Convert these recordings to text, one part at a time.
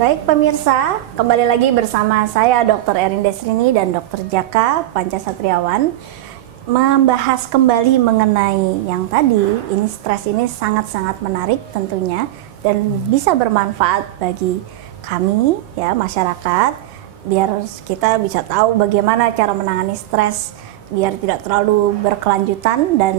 Baik pemirsa, kembali lagi bersama saya Dr. Erin Desrini dan Dr. Jaka Pancasatriawan membahas kembali mengenai yang tadi, ini stres ini sangat-sangat menarik tentunya dan bisa bermanfaat bagi kami ya masyarakat biar kita bisa tahu bagaimana cara menangani stres biar tidak terlalu berkelanjutan dan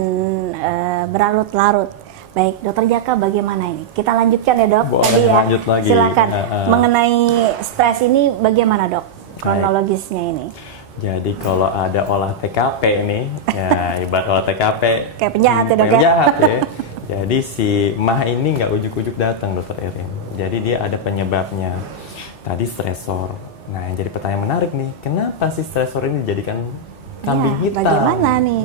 berlarut-larut. Baik, Dokter Jaka bagaimana ini? Kita lanjutkan ya dok. Boleh, tadi ya. lanjut lagi. Silakan. Mengenai stres ini bagaimana dok? Kronologisnya ini. Jadi kalau ada olah TKP ini, ya ibarat olah TKP. Kayak penjahat ya dok ya? Penjahat ya. Jadi si Mah ini nggak ujuk-ujuk datang Dokter Erin. Jadi dia ada penyebabnya. Tadi stresor. Nah yang jadi pertanyaan menarik nih, kenapa sih stresor ini dijadikan kambing hitam? Bagaimana nih?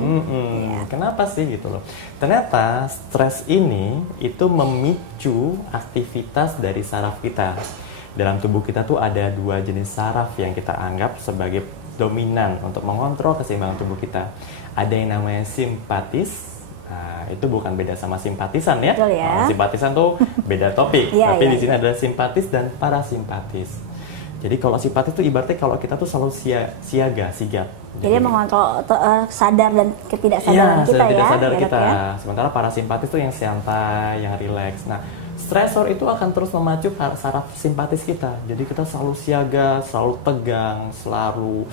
Ya. Kenapa sih gitu loh? Ternyata stres ini itu memicu aktivitas dari saraf kita. Dalam tubuh kita tuh ada dua jenis saraf yang kita anggap sebagai dominan untuk mengontrol keseimbangan tubuh kita. Ada yang namanya simpatis. Nah, itu bukan beda sama simpatisan ya. Betul ya. Simpatisan tuh beda topik. Iya, Tapi iya. di sini ada simpatis dan parasimpatis. Jadi kalau simpatis itu ibaratnya kalau kita tuh selalu siaga, sigap. Jadi mengontrol sadar dan ketidaksadaran kita ya. Tidak sadar ya, kita. Dok, ya? Sementara parasimpatis itu yang santai, yang rileks. Nah, stresor itu akan terus memacu saraf simpatis kita. Jadi kita selalu siaga, selalu tegang, selalu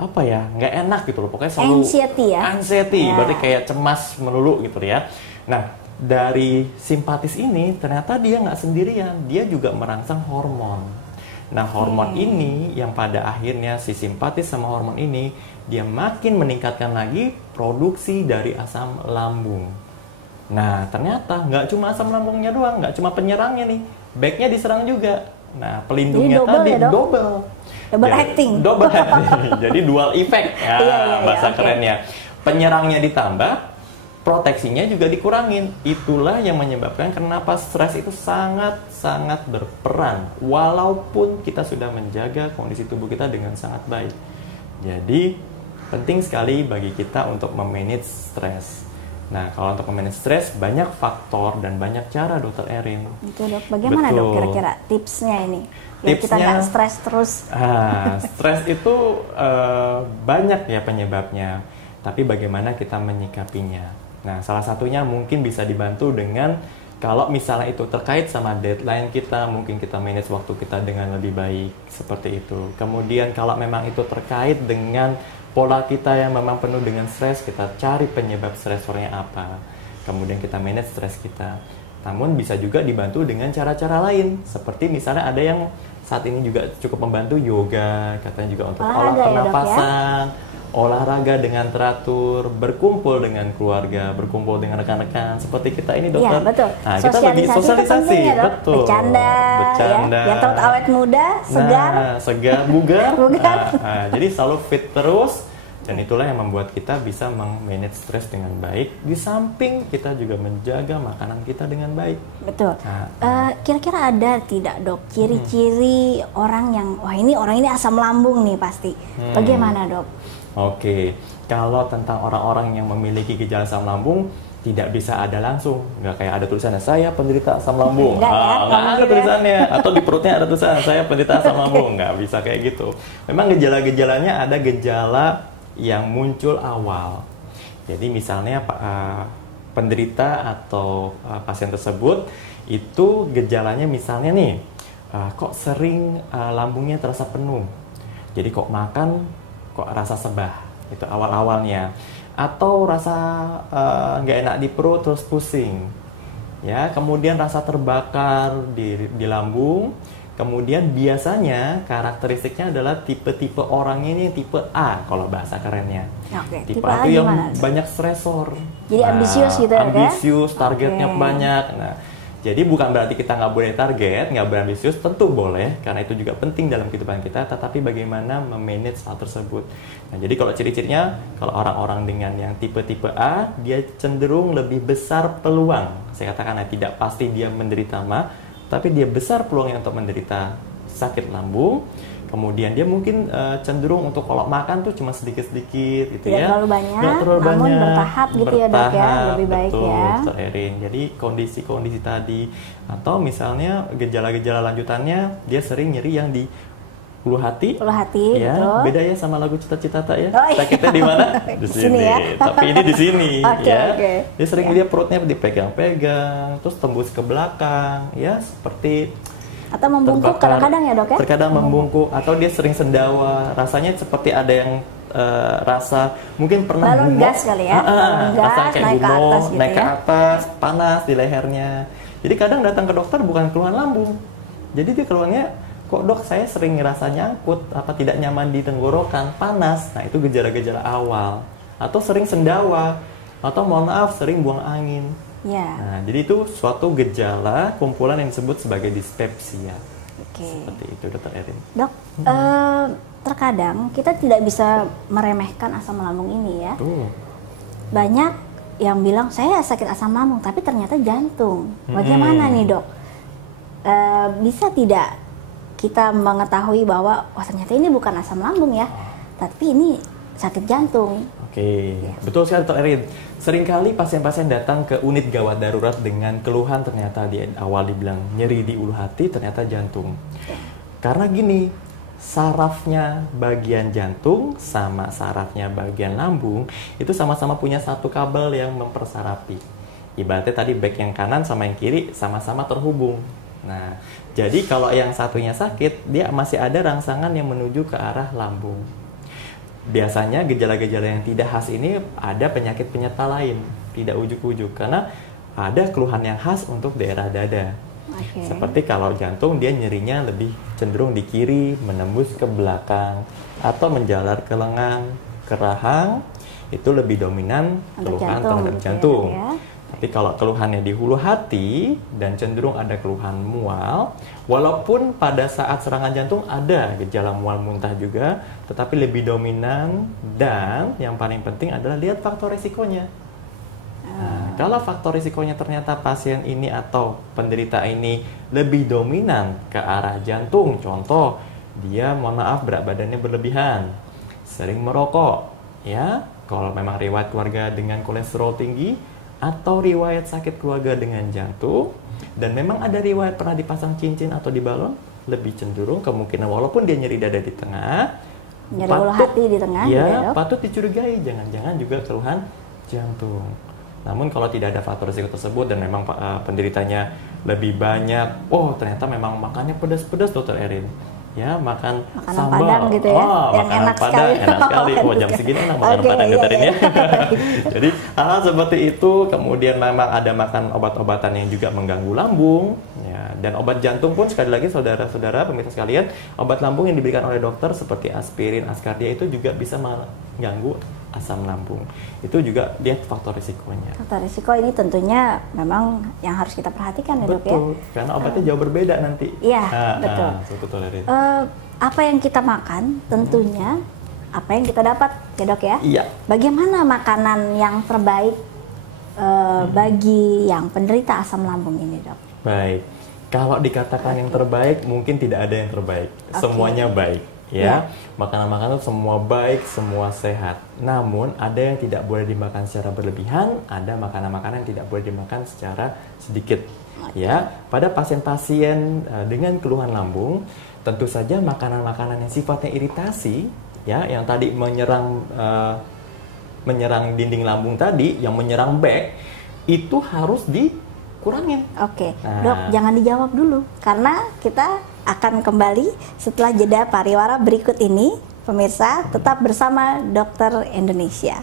apa ya, nggak enak gitu loh. Pokoknya selalu anxiety ya. Anxiety, Ya. berarti kayak cemas melulu gitu ya. Nah, dari simpatis ini ternyata dia nggak sendirian, dia juga merangsang hormon. Nah, hormon ini yang pada akhirnya si simpatis sama hormon ini dia makin meningkatkan lagi produksi dari asam lambung. Nah, ternyata nggak cuma asam lambungnya doang, nggak cuma penyerangnya nih, backnya diserang juga. Nah, pelindungnya Jadi double tadi ya, Dok? double. Double acting. Double acting. Jadi dual effect ya, Iya, bahasa oke. kerennya. Penyerangnya ditambah, proteksinya juga dikurangin. Itulah yang menyebabkan kenapa stres itu sangat-sangat berperan walaupun kita sudah menjaga kondisi tubuh kita dengan sangat baik. Jadi penting sekali bagi kita untuk memanage stres. Nah, kalau untuk memanage stres banyak faktor dan banyak cara Dokter Erin. Itu dok, bagaimana dok Betul. kira-kira tipsnya ini? Biar kita Tipsnya- nggak stres terus. Stres itu banyak ya penyebabnya, tapi bagaimana kita menyikapinya. Nah, salah satunya mungkin bisa dibantu dengan kalau misalnya itu terkait sama deadline kita, mungkin kita manage waktu kita dengan lebih baik, seperti itu. Kemudian kalau memang itu terkait dengan pola kita yang memang penuh dengan stres, kita cari penyebab stresornya apa. Kemudian kita manage stres kita. Namun bisa juga dibantu dengan cara-cara lain, seperti misalnya ada yang saat ini juga cukup membantu yoga, katanya juga untuk olah Olahraga ya, Dok, ya? pernapasan, olahraga dengan teratur, berkumpul dengan keluarga, berkumpul dengan rekan-rekan seperti kita ini dokter. Iya betul. Nah, kita bagi itu sosialisasi, penting ya, Dok. betul. Bercanda, Bercanda. ya. Yang terus awet muda, segar. Nah, segar, bugar. Bugar. Jadi selalu fit terus. Dan itulah yang membuat kita bisa manage stres dengan baik. Di samping kita juga menjaga makanan kita dengan baik. Betul. Nah. Kira-kira ada tidak dok ciri-ciri orang yang wah ini orang ini asam lambung nih pasti. Bagaimana dok? Oke, kalau tentang orang-orang yang memiliki gejala asam lambung tidak bisa ada langsung, nggak kayak ada tulisannya saya penderita asam lambung, Nggak ya, nggak nggak ada mungkin ya. tulisannya, atau di perutnya ada tulisan saya penderita asam lambung, nggak bisa kayak gitu. Memang gejala-gejalanya ada gejala yang muncul awal. Jadi misalnya penderita atau pasien tersebut itu gejalanya misalnya nih, kok sering lambungnya terasa penuh, jadi kok makan kok rasa sebah, itu awal-awalnya, atau rasa nggak enak di perut terus pusing, ya, kemudian rasa terbakar di lambung. Kemudian biasanya karakteristiknya adalah tipe-tipe orangnya ini tipe A kalau bahasa kerennya. Oke, Tipe tipe A A itu yang gimana? banyak stresor. Jadi ambisius gitu ya, ambisius, targetnya Oke. banyak. Nah, jadi bukan berarti kita nggak boleh target, nggak berambisius, tentu boleh, karena itu juga penting dalam kehidupan kita, tetapi bagaimana memanage hal tersebut. Nah, jadi kalau ciri-cirinya, kalau orang-orang dengan yang tipe-tipe A, dia cenderung lebih besar peluang. Saya katakan tidak pasti dia menderita MA, tapi dia besar peluangnya untuk menderita sakit lambung. kemudian dia mungkin cenderung untuk kalau makan tuh cuma sedikit-sedikit gitu tidak ya. terlalu banyak, Nggak terlalu namun banyak, bertahap gitu ya dok ya, lebih baik betul, ya. Dr. Erin. Jadi kondisi-kondisi tadi, atau misalnya gejala-gejala lanjutannya dia sering nyeri yang di ulu hati, ya, betul. beda ya sama lagu Cita-Cita tak ya, Oh, iya. sakitnya di mana? Di Sini sini, ya. tapi ini di sini, Oke, ya. oke. Dia sering Ya. dia perutnya dipegang-pegang, terus tembus ke belakang, ya seperti Atau membungkuk terbakar. kadang-kadang ya dok ya? Terkadang membungkuk, atau dia sering sendawa, rasanya seperti ada yang rasa mungkin pernah Balon gumok. gas kali ya, balon gas, Rasa kayak naik ke gumok, atas gitu naik ke ya. atas, panas di lehernya. Jadi kadang datang ke dokter bukan keluhan lambung, jadi dia keluhannya, kok dok saya sering ngerasa nyangkut, apa tidak nyaman di tenggorokan, panas. Nah itu gejala-gejala awal. Atau sering sendawa, atau mohon maaf sering buang angin. Ya. Nah jadi itu suatu gejala kumpulan yang disebut sebagai dispepsia. Oke. Seperti itu Dr. Erin. Dok, terkadang kita tidak bisa meremehkan asam lambung ini ya. Tuh. Banyak yang bilang saya sakit asam lambung, tapi ternyata jantung. Bagaimana nih dok? Bisa tidak kita mengetahui bahwa oh ternyata ini bukan asam lambung ya, tapi ini sakit jantung. Oke, betul sekali Dr. Erin. Seringkali pasien-pasien datang ke unit gawat darurat dengan keluhan ternyata di awal dibilang nyeri di ulu hati, ternyata jantung. Karena gini, sarafnya bagian jantung sama sarafnya bagian lambung itu sama-sama punya satu kabel yang mempersarapi. Ibaratnya tadi back yang kanan sama yang kiri sama-sama terhubung. Nah, jadi kalau yang satunya sakit, dia masih ada rangsangan yang menuju ke arah lambung. Biasanya gejala-gejala yang tidak khas ini ada penyakit penyerta lain, tidak ujuk-ujuk, karena ada keluhan yang khas untuk daerah dada. Okay. Seperti kalau jantung dia nyerinya lebih cenderung di kiri, menembus ke belakang, atau menjalar ke lengan, ke rahang, itu lebih dominan keluhan terhadap jantung. Ya. Tapi kalau keluhannya di hulu hati dan cenderung ada keluhan mual, walaupun pada saat serangan jantung ada gejala mual muntah juga, tetapi lebih dominan, dan yang paling penting adalah lihat faktor resikonya. Nah, kalau faktor risikonya ternyata pasien ini atau penderita ini lebih dominan ke arah jantung, contoh dia mohon maaf berat badannya berlebihan, sering merokok, ya, kalau memang riwayat keluarga dengan kolesterol tinggi, atau riwayat sakit keluarga dengan jantung, dan memang ada riwayat pernah dipasang cincin atau di balon, lebih cenderung kemungkinan walaupun dia nyeri dada di tengah, nyeri ulu hati di tengah, ya, patut dicurigai, jangan-jangan juga keluhan jantung. Namun kalau tidak ada faktor risiko tersebut dan memang penderitanya lebih banyak, oh ternyata memang makannya pedas-pedas Dr. Erin, ya makan makanan sambal, Padang gitu ya, yang makanan enak Padang sekali. enak sekali, oh jam segini enak makanan Padang iya, Dr. Erin ya. iya. Jadi hal seperti itu, kemudian memang ada makan obat-obatan yang juga mengganggu lambung, ya, dan obat jantung pun sekali lagi saudara-saudara pemirsa sekalian, obat lambung yang diberikan oleh dokter seperti aspirin, askardia itu juga bisa mengganggu asam lambung. Itu juga lihat faktor risikonya. Faktor risiko ini tentunya memang yang harus kita perhatikan ya dok ya. Betul, karena obatnya jauh berbeda nanti. Iya, betul. Betul, Erin. Apa yang kita makan tentunya apa yang kita dapat ya dok ya. Iya. Bagaimana makanan yang terbaik bagi yang penderita asam lambung ini dok? Baik, kalau dikatakan yang terbaik mungkin tidak ada yang terbaik, Oke. semuanya baik. Ya, makanan-makanan itu semua baik, semua sehat. Namun ada yang tidak boleh dimakan secara berlebihan, ada makanan-makanan yang tidak boleh dimakan secara sedikit. Ya, pada pasien-pasien dengan keluhan lambung, tentu saja makanan-makanan yang sifatnya iritasi, ya, yang tadi menyerang dinding lambung tadi, yang menyerang back, itu harus dikurangin. Oke, dok jangan dijawab dulu karena kita akan kembali setelah jeda pariwara berikut ini. Pemirsa tetap bersama Dokter Indonesia.